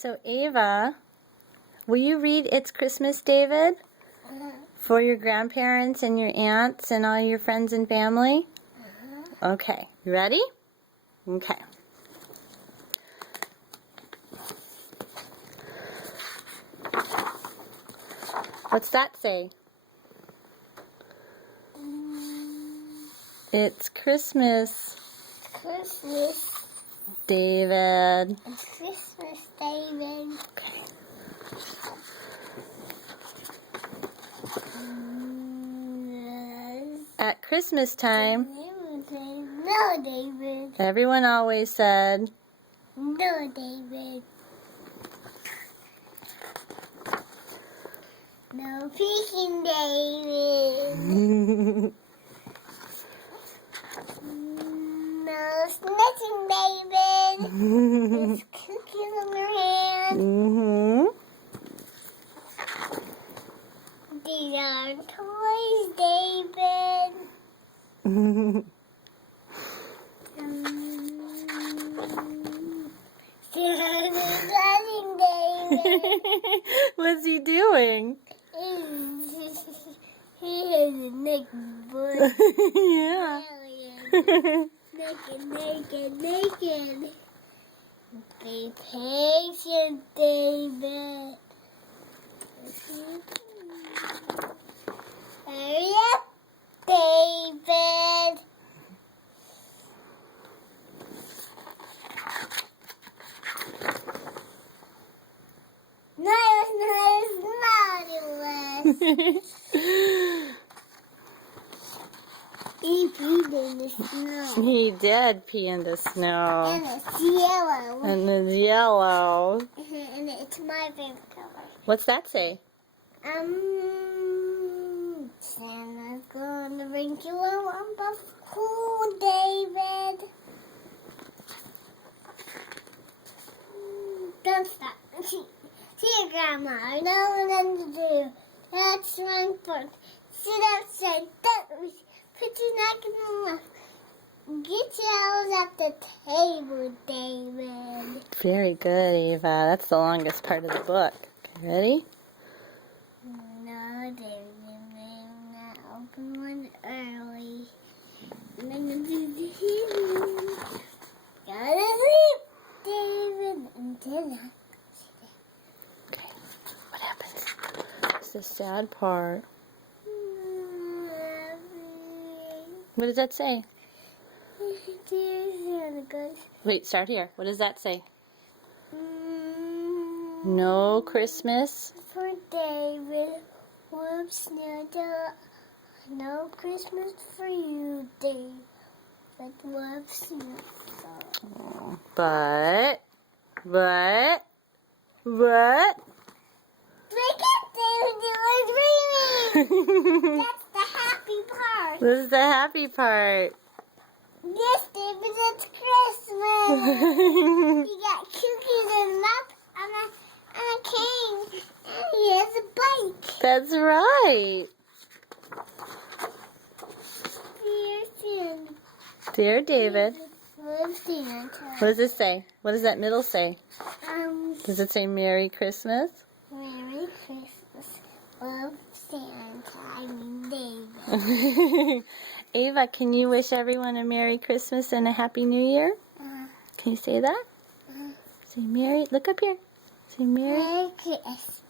So Ava, will you read It's Christmas, David? For your grandparents and your aunts and all your friends and family? Okay, you ready? Okay. What's that say? It's Christmas, Christmas, David. it's Christmas, David. Okay. At Christmas time, No, David. everyone always said, No, David. No peeking, David. No snitching, David. There's cookies on your hand. These are toys, David. What's he doing? He has a naked boy. Yeah. Naked. Be patient, David. Hurry up, David. Nice. He peed in the snow. He did pee in the snow. And it's yellow. And it's yellow. And it's my favorite color. What's that say? Santa's gonna bring you a lump of coal, David. Don't stop. See your grandma. I know what to do. That's one part. Sit outside. Put your neck in the left. Get yours at the table, David. Very good, Ava. That's the longest part of the book. Okay, ready? No, David. Now open one early. Gotta sleep, David, until I. Okay. What happens? It's the sad part. What does that say? Wait, start here. What does that say? No Christmas. For David. Whoops, no Christmas for you, David. Whoops, But. Wake up, David. You were dreaming. That's the happy part. This is the happy part. Yes, David, it's Christmas. You got cookies and nuts and a cane. And he has a bike. That's right. Dear Santa. Dear David. Love Santa. What does this say? What does that middle say? Does it say Merry Christmas? Merry Christmas. Love Santa. I mean David. Ava, can you wish everyone a Merry Christmas and a Happy New Year? Can you say that? Say Merry. Look up here. Say Merry. Merry Christmas.